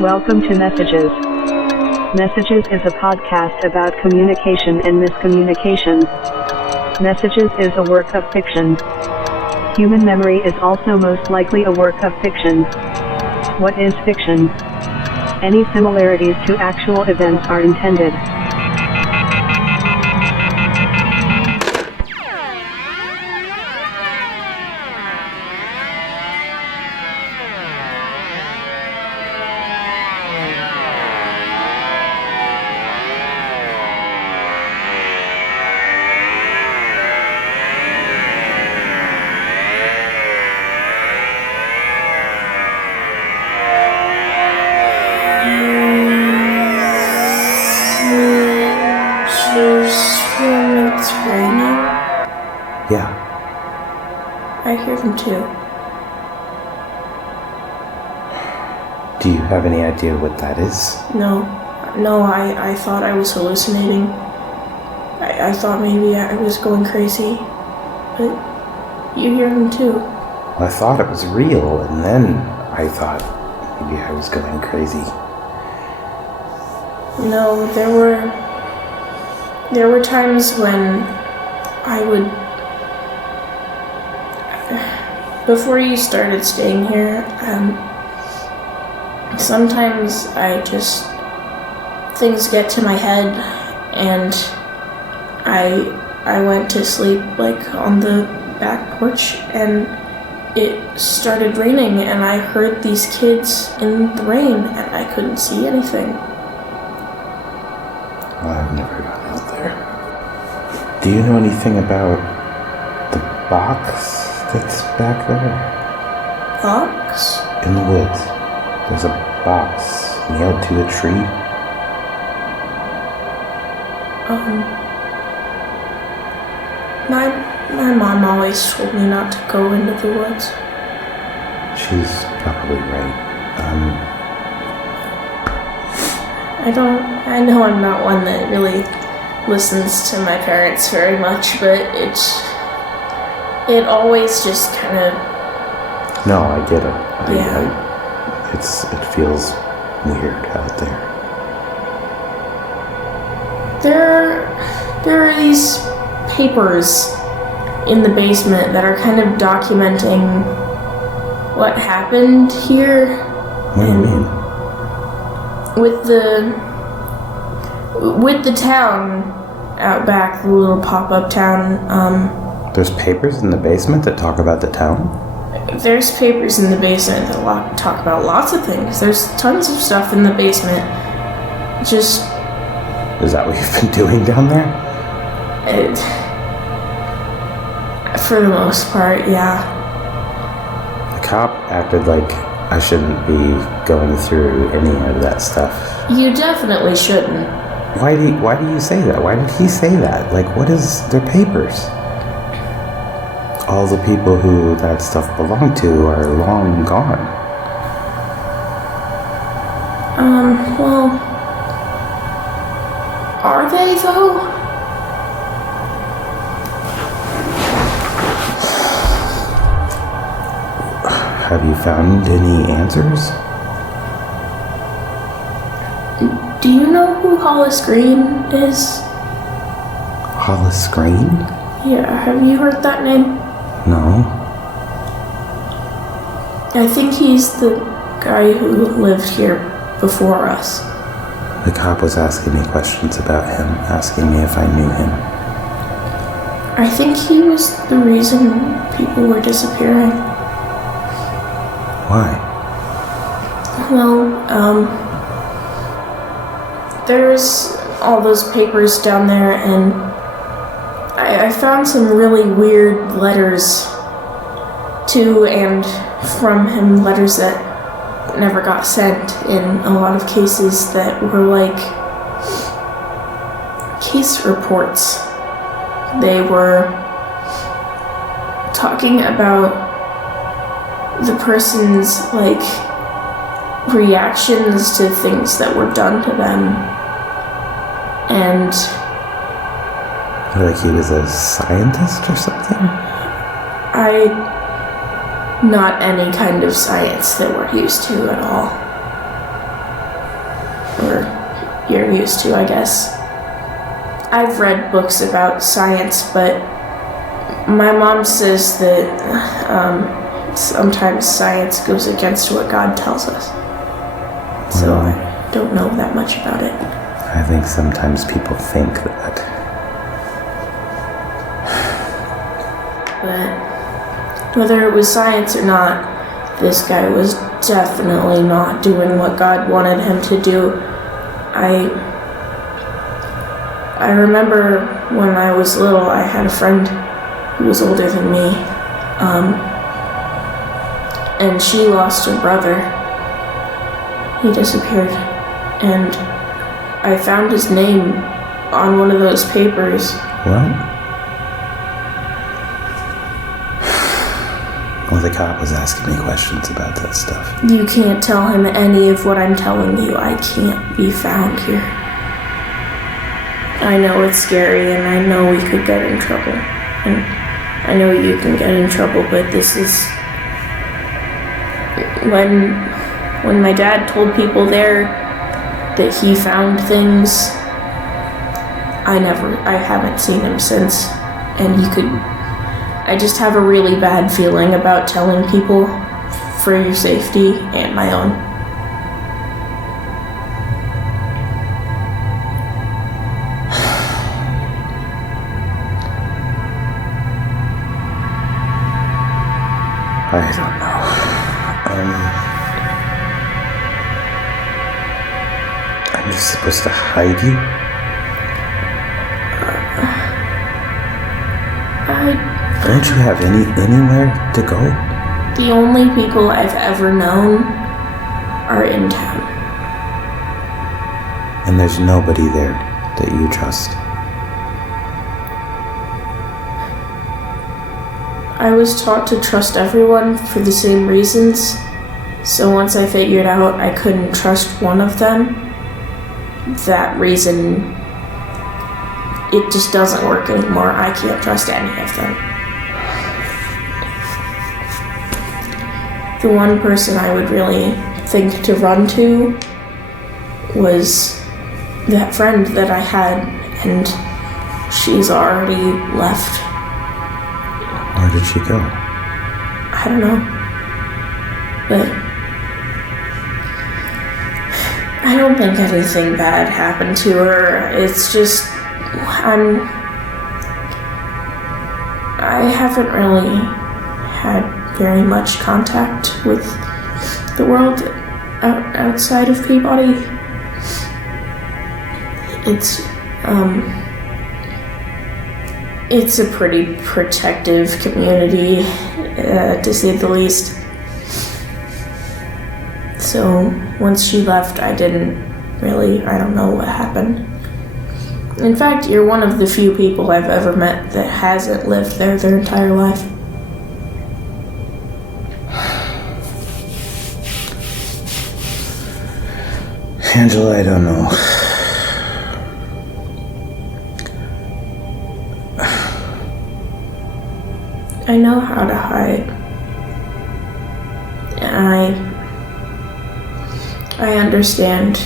Welcome to Messages. Messages is a podcast about communication and miscommunication. Messages is a work of fiction. Human memory is also most likely a work of fiction. What is fiction? Any similarities to actual events are intended. Yeah. I hear them too. Do you have any idea what that is? No, I thought I was hallucinating. I thought maybe I was going crazy. But you hear them too. Well, I thought it was real, and then I thought maybe I was going crazy. No, there were times when I would... Before you started staying here, sometimes things get to my head, and I went to sleep like on the back porch, and it started raining, and I heard these kids in the rain, and I couldn't see anything. Well, I've never gone out there. Do you know anything about the box that's back there? Box? In the woods. There's a box nailed to a tree. My mom always told me not to go into the woods. She's probably right. I know I'm not one that really listens to my parents very much, but it always just kind of... No, I get it. It feels weird out there. There are these papers in the basement that are kind of documenting what happened here. What do you mean? With the town out back, the little pop-up town, There's papers in the basement that talk about the town? There's papers in the basement that talk about lots of things. There's tons of stuff in the basement. Just... Is that what you've been doing down there? For the most part, yeah. The cop acted like I shouldn't be going through any of that stuff. You definitely shouldn't. Why do you say that? Why did he say that? Like, what is their papers? All the people who that stuff belonged to are long gone. Well... Are they, though? Have you found any answers? Do you know who Hollis Green is? Hollis Green? Yeah, have you heard that name? No. I think he's the guy who lived here before us. The cop was asking me questions about him, asking me if I knew him. I think he was the reason people were disappearing. Why? Well, there's all those papers down there, and I found some really weird letters to and from him, letters that never got sent in a lot of cases that were like case reports. They were talking about the person's like reactions to things that were done to them, and Like he was a scientist or something? Not any kind of science that we're used to at all. you're used to, I guess. I've read books about science, but my mom says that sometimes science goes against what God tells us. So I don't know that much about it. I think sometimes people think that. But whether it was science or not, this guy was definitely not doing what God wanted him to do. I remember when I was little, I had a friend who was older than me, and she lost her brother. He disappeared, and I found his name on one of those papers. What? Well, the cop was asking me questions about that stuff. You can't tell him any of what I'm telling you. I can't be found here. I know it's scary, and I know we could get in trouble. And I know you can get in trouble, but this is... When my dad told people there that he found things, I haven't seen him since. And I just have a really bad feeling about telling people for your safety and my own. I don't know. I'm just supposed to hide you? Don't you have anywhere to go? The only people I've ever known are in town. And there's nobody there that you trust? I was taught to trust everyone for the same reasons, so once I figured out I couldn't trust one of them, that reason, it just doesn't work anymore. I can't trust any of them. The one person I would really think to run to was that friend that I had, and she's already left. Where did she go? I don't know. But I don't think anything bad happened to her. It's just, I haven't really had very much contact with the world outside of Peabody. It's a pretty protective community, to say the least. So once she left, I don't know what happened. In fact, you're one of the few people I've ever met that hasn't lived there their entire life. Angela, I don't know. I know how to hide. And I understand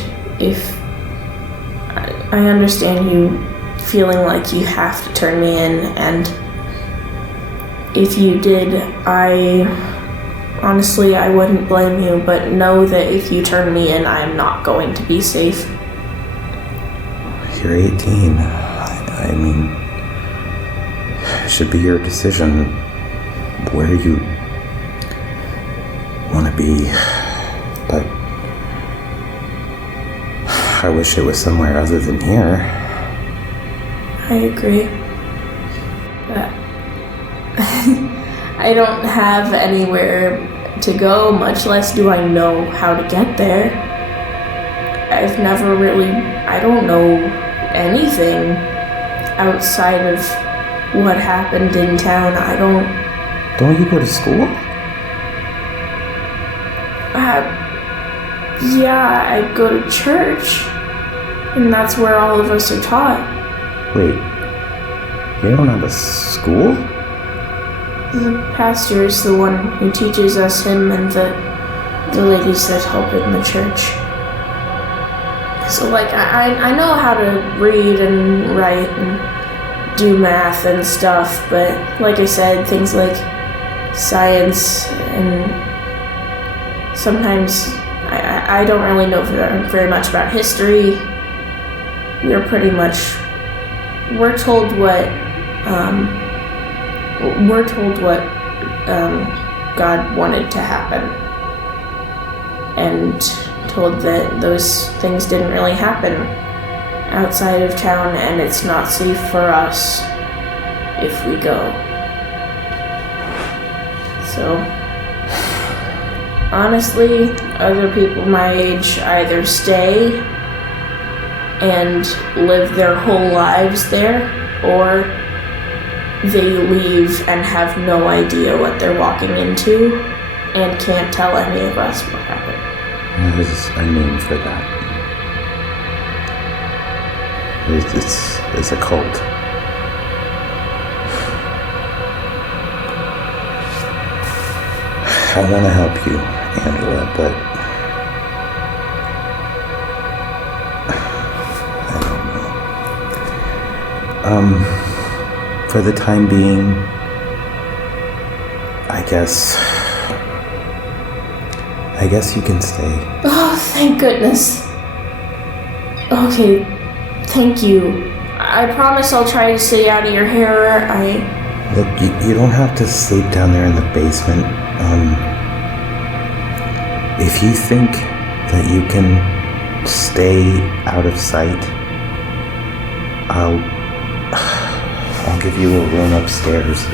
I understand you feeling like you have to turn me in, and if you did, honestly, I wouldn't blame you, but know that if you turn me in, I'm not going to be safe. You're 18. I mean, it should be your decision where you want to be, but I wish it was somewhere other than here. I agree. But I don't have anywhere to go, much less do I know how to get there. I don't know anything outside of what happened in town. Don't you go to school? Yeah, I go to church, and that's where all of us are taught. Wait, you don't have a school? The pastor is the one who teaches us him and the ladies that help in the church. So, like, I know how to read and write and do math and stuff, but like I said, things like science and sometimes I don't really know very much about history. We're told what God wanted to happen, and told that those things didn't really happen outside of town, and it's not safe for us if we go. So, honestly, other people my age either stay and live their whole lives there, or they leave and have no idea what they're walking into and can't tell any of us what happened. There's a name for that. It's a cult. I want to help you, Angela, but I don't know. For the time being, I guess you can stay. Oh, thank goodness. Okay, thank you. I promise I'll try to stay out of your hair. Look, you don't have to sleep down there in the basement. If you think that you can stay out of sight, I'll give you a room upstairs.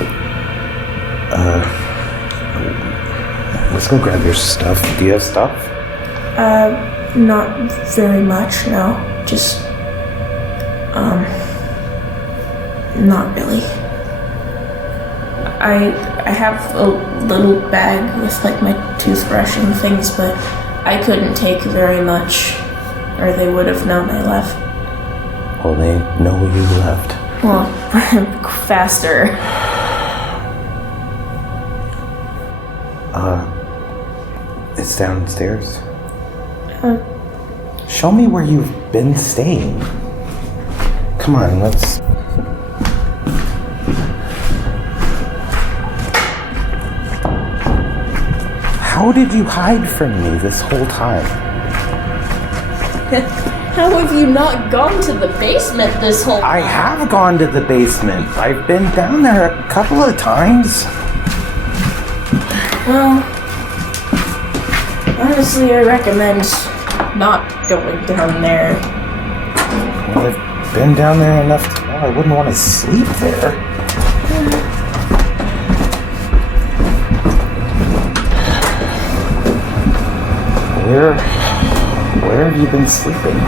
Let's go grab your stuff. Do you have stuff? Not very much, no. Just, not really. I have a little bag with, like, my toothbrush and things, but I couldn't take very much, or they would have known I left. Well, they know you left. Well, faster. It's downstairs. Show me where you've been staying. Come on, let's... How did you hide from me this whole time? How have you not gone to the basement this whole time? I have gone to the basement. I've been down there a couple of times. Well, honestly, I recommend not going down there. Well, I've been down there enough to know I wouldn't want to sleep there. Where have you been sleeping?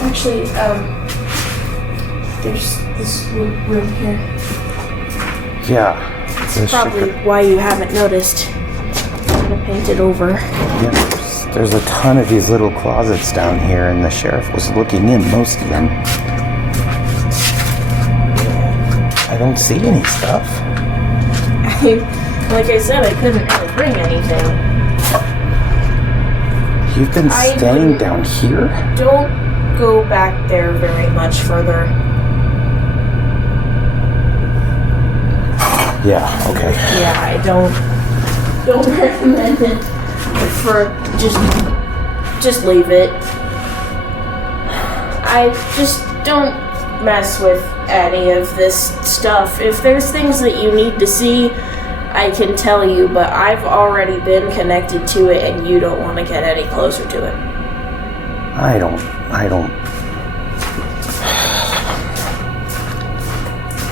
Actually, there's this room here. Yeah. It's probably why you haven't noticed. I'm gonna paint it over. Yeah, there's a ton of these little closets down here, and the sheriff was looking in most of them. I don't see any stuff. Like I said, I couldn't really bring anything. You've been staying down here? Don't go back there very much further. Yeah, okay. Yeah, I don't recommend it for just leave it. I just don't mess with any of this stuff. If there's things that you need to see, I can tell you, but I've already been connected to it and you don't want to get any closer to it. I don't.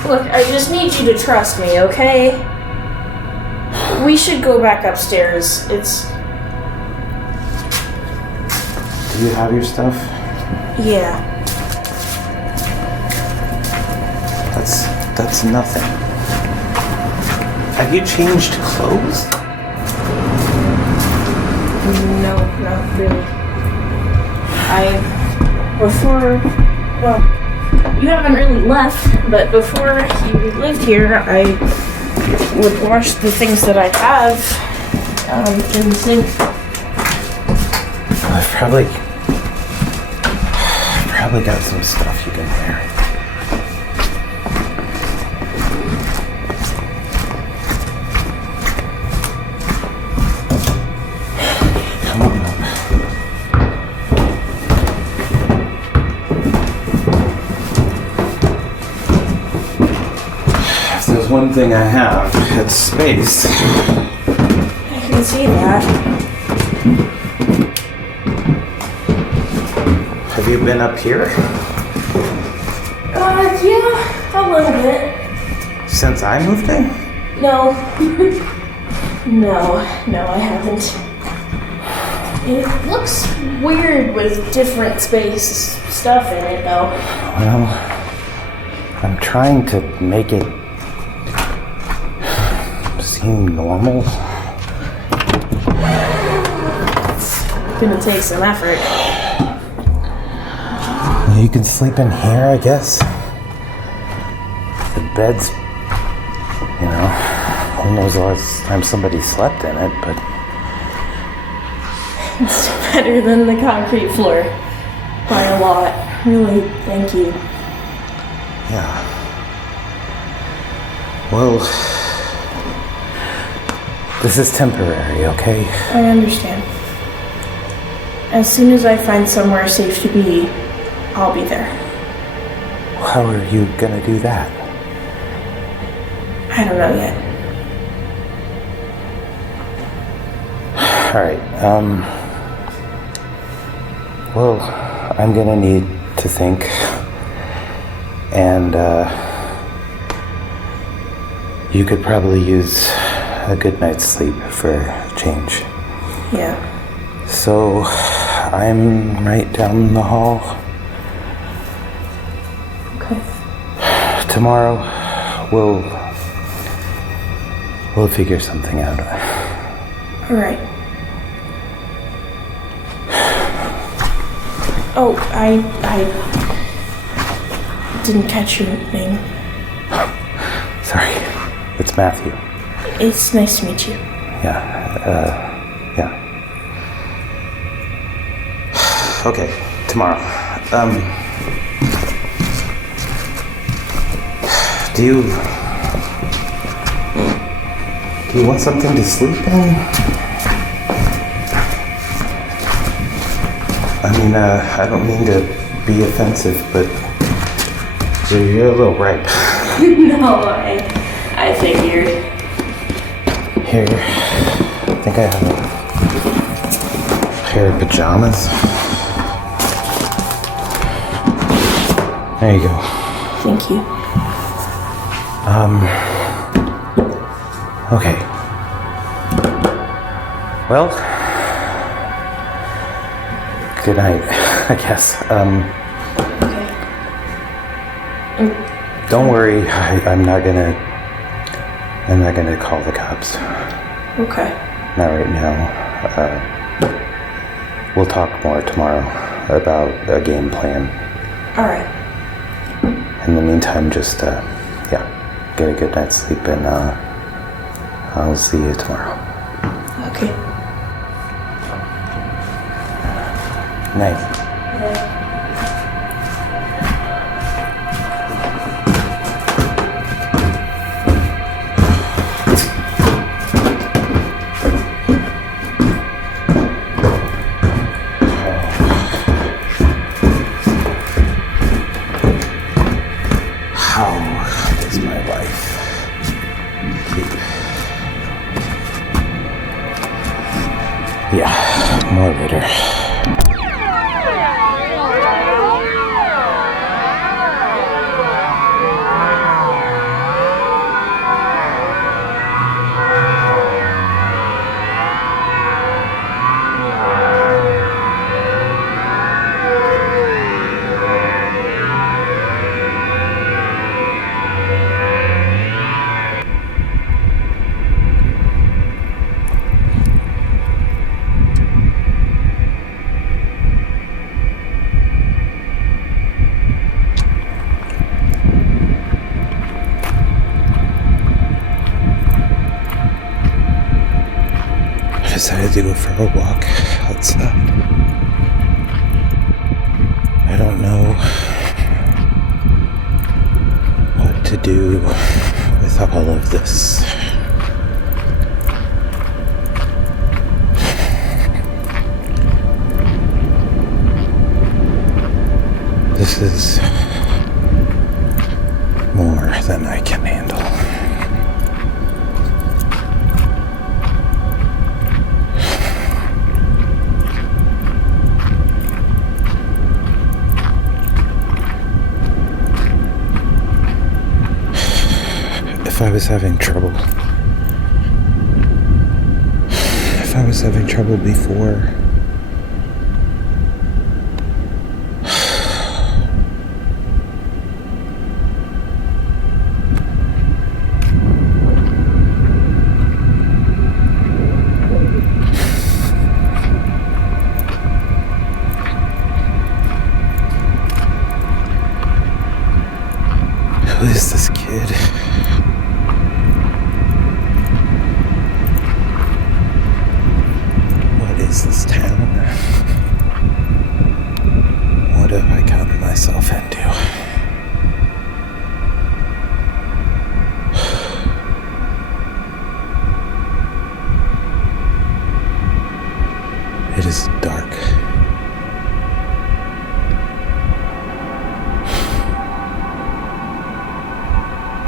Look, I just need you to trust me, okay? We should go back upstairs. Do you have your stuff? Yeah. That's nothing. Have you changed clothes? No, not really. Well, you haven't really left, but before you lived here, I would wash the things that I have in the sink. I've probably got some stuff you can wear. Come on up. If there's one thing I have, it's space. I can see that. Have you been up here? Yeah, a little bit. Since I moved in? No. No, I haven't. It looks weird with different space stuff in it, though. Well, I'm trying to make it seem normal. It's gonna take some effort. You can sleep in here, I guess. The bed's, who knows the last time somebody slept in it, but... It's better than the concrete floor. By a lot. Really, thank you. Yeah. Well, this is temporary, okay? I understand. As soon as I find somewhere safe to be, I'll be there. How are you gonna do that? I don't know yet. Alright, well, I'm gonna need to think, and, you could probably use a good night's sleep for a change. Yeah. So, I'm right down the hall. Okay. Tomorrow, we'll figure something out. All right. Oh, I didn't catch your name. Sorry, it's Matthew. It's nice to meet you. Yeah. Okay, tomorrow. Do you want something to sleep in? I mean, I don't mean to be offensive, but you're a little ripe. No, I figured. Here, I think I have a pair of pajamas. There you go. Thank you. Okay. Well, good night, I guess. Okay. Don't worry, I'm not gonna call the cops. Okay. Not right now. We'll talk more tomorrow about a game plan. All right. In the meantime, just, get a good night's sleep, and I'll see you tomorrow. Okay. Night. How does my life keep... Yeah, more later. decided to go for a walk outside. I don't know what to do with all of this. This is more than I can handle. If I was having trouble before, who is this kid? What is this town? What have I gotten myself into? It is dark.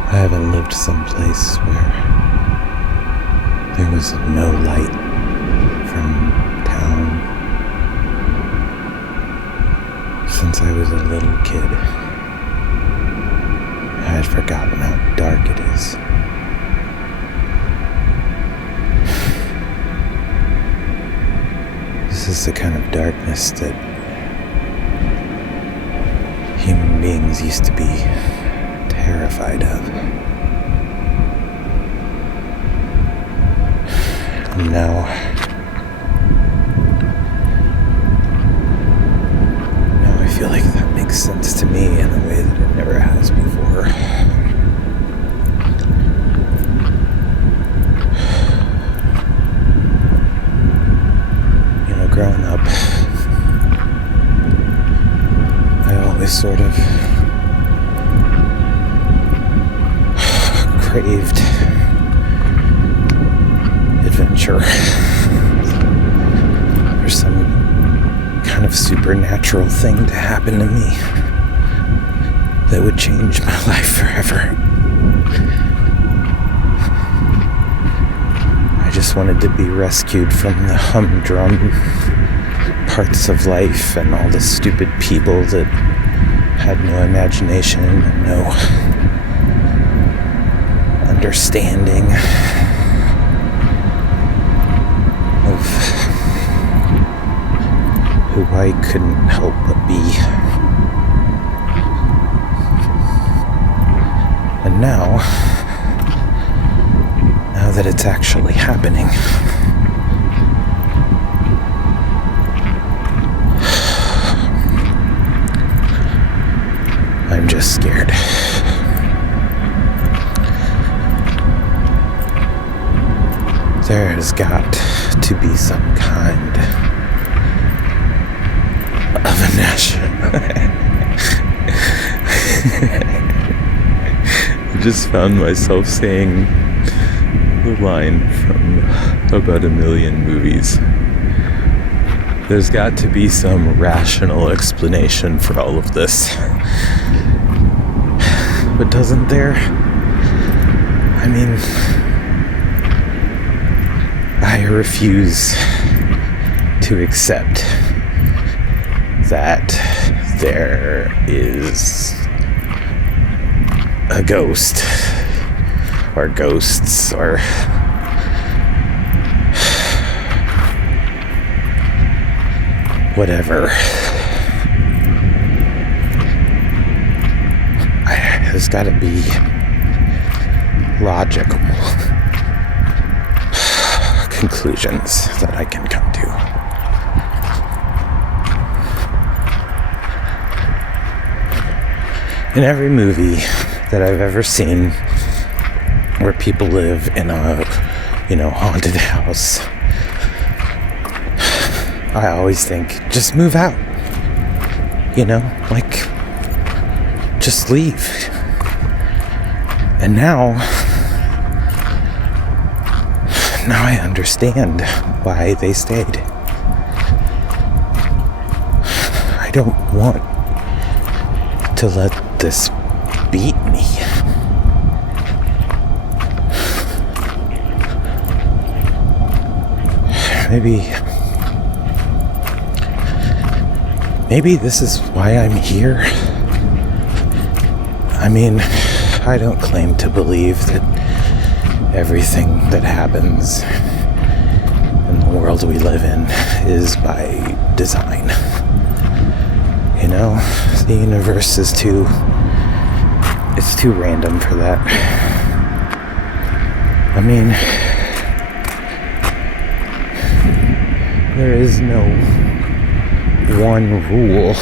I haven't lived someplace where there was no light from town since I was a little kid. I had forgotten how dark it is. This is the kind of darkness that human beings used to be terrified of. And now I feel like that makes sense to me in a way that it never has before. You know, growing up, I always sort of craved adventure. There's some kind of supernatural thing to happen to me that would change my life forever. I just wanted to be rescued from the humdrum parts of life and all the stupid people that had no imagination and no understanding of who I couldn't help but be. And now that it's actually happening, I'm just scared. There has got to be some kind of a I just found myself saying the line from about 1 million movies. There's got to be some rational explanation for all of this. But doesn't there? I mean, I refuse to accept that there is a ghost or ghosts or whatever. There's got to be logical conclusions that I can come to. In every movie that I've ever seen where people live in a, haunted house I always think, just move out. Like, just leave. And now I understand why they stayed. I don't want to let this beat me. Maybe this is why I'm here. I mean, I don't claim to believe that everything that happens in the world we live in is by design. The universe is too random for that. I mean, there is no one rule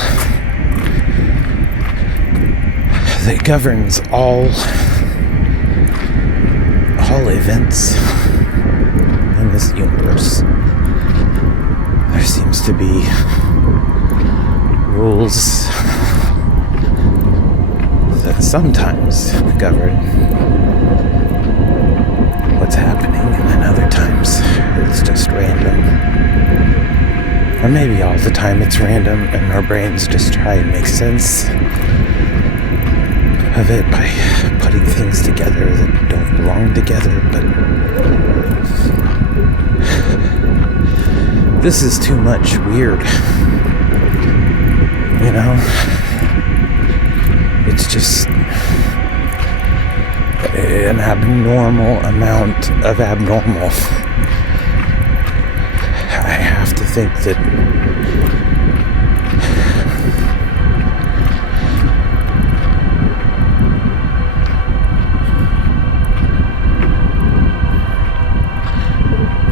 that governs all events in this universe. There seems to be rules that sometimes govern what's happening, and then other times it's just random. Or maybe all the time it's random and our brains just try and make sense of it by putting things together that don't belong together, but this is too much weird. It's just an abnormal amount of abnormal. I have to think that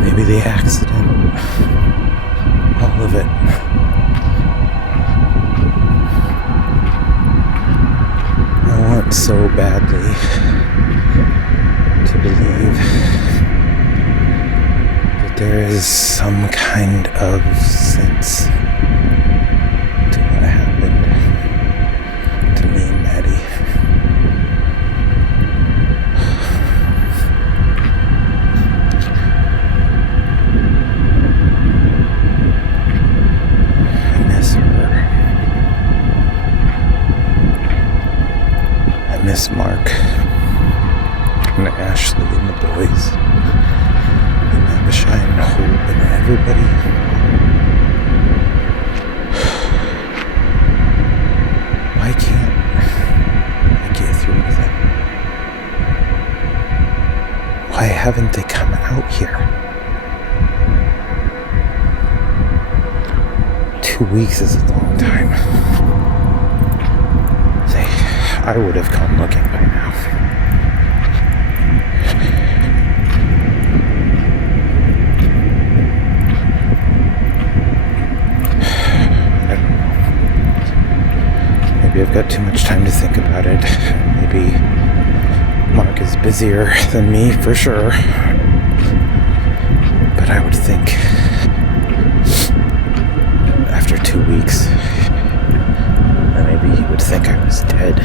maybe the accident, all of it, I want so badly to believe that there is some kind of sense to what happened to me and Maddie. I miss her. I miss Mark and Ashley and the boys and Abishai and Hope and everybody. Why can't I get through to them? Why haven't they come out here? 2 weeks is a long time. I would have come looking by now. I don't know. Maybe I've got too much time to think about it. Maybe Mark is busier than me, for sure. But I would think after 2 weeks, maybe he would think I was dead.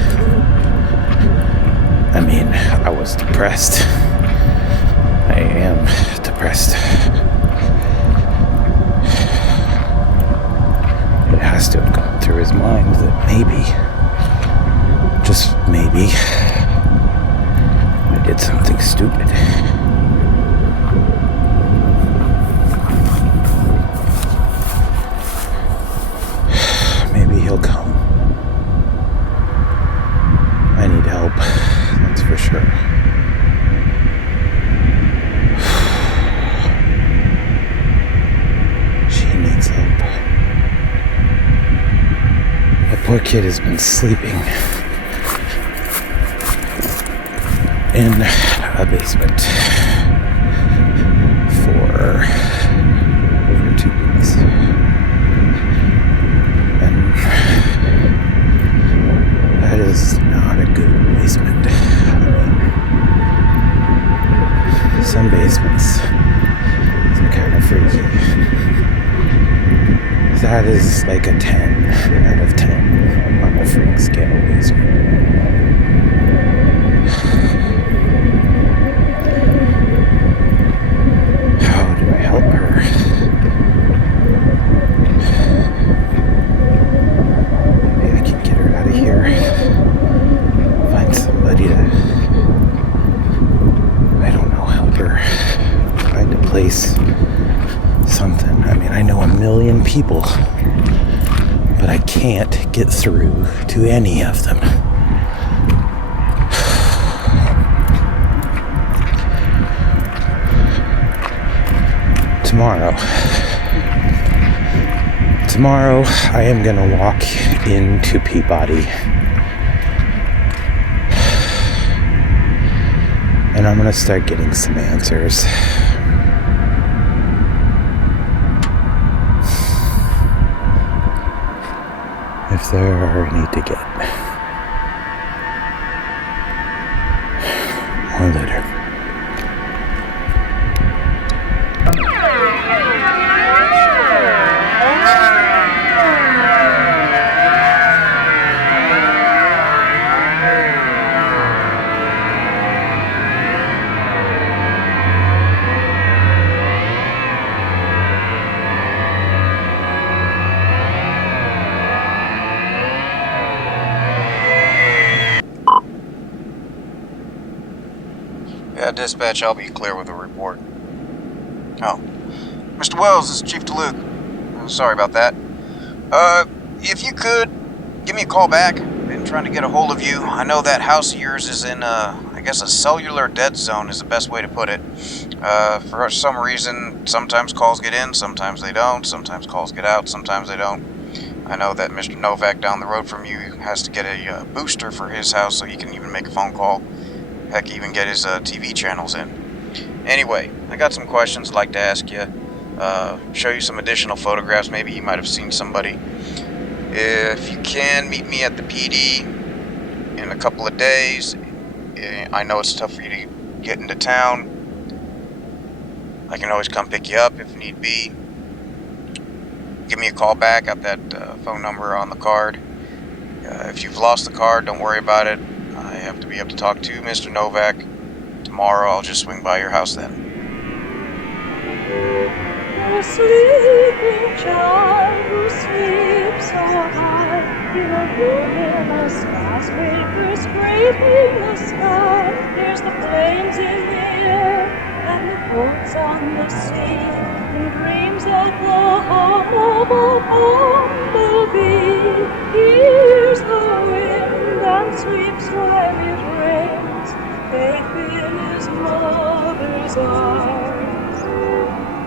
I mean, I was depressed. I am depressed. It has to have gone through his mind that maybe, just maybe, I did something stupid. Maybe he'll come. I need help, that's for sure. She needs help. That poor kid has been sleeping in a basement for over 2 weeks. And that is not a good basement. I mean, some basements are kind of freaky. That is like a 10 out of 10 on the freak scale, Laser. How do I help her? Maybe I can get her out of here. Find somebody to, I don't know, help her. Find a place. Something. I mean, I know a million people, but I can't get through to any of them. Tomorrow, I am gonna walk into Peabody, and I'm gonna start getting some answers. If there are any to get. More later. Yeah, dispatch, I'll be clear with a report. Oh. Mr. Wells, this is Chief DeLuke. Sorry about that. If you could, give me a call back. Been trying to get a hold of you. I know that house of yours is in, I guess a cellular dead zone is the best way to put it. For some reason, sometimes calls get in, sometimes they don't. Sometimes calls get out, sometimes they don't. I know that Mr. Novak down the road from you has to get a booster for his house so he can even make a phone call. Heck, even get his TV channels in. Anyway, I got some questions I'd like to ask you. Show you some additional photographs. Maybe you might have seen somebody. If you can, meet me at the PD in a couple of days. I know it's tough for you to get into town. I can always come pick you up if need be. Give me a call back at that phone number on the card. If you've lost the card, don't worry about it. I have to be up to talk to Mr. Novak. Tomorrow I'll just swing by your house then. A sleeping child who sleeps so high in a room in a skyscraper scraping the sky. There's the planes in the air and the boats on the sea, and dreams of the hum of a bumblebee. Hears the wind and sleeps when it rains, faith in his mother's arms.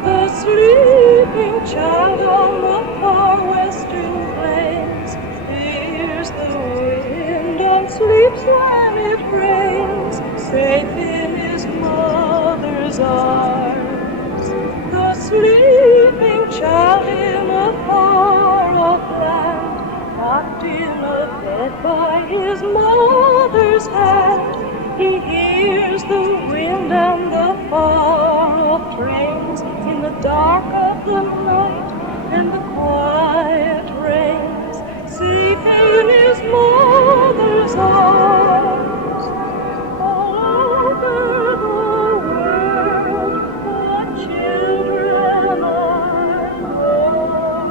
The sleeping child on the far western plains hears the wind and sleeps when it rains, safe in his mother's arms. The sleeping child in a far-off land, locked in a bed by his mother's hand, he hears the wind and the far-off trains in the dark of the night and the quiet rains, safe in his mother's arms. All over the world, the children are born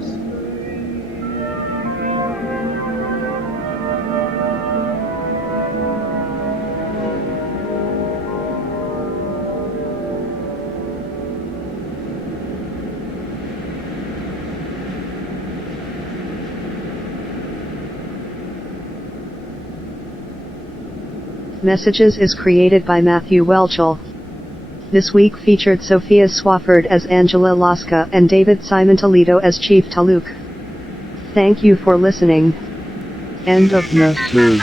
to sleep. Messages is created by Matthew Welchel. This week featured Sophia Swafford as Angela Laska and David Simon Toledo as Chief Taluk. Thank you for listening. End of message.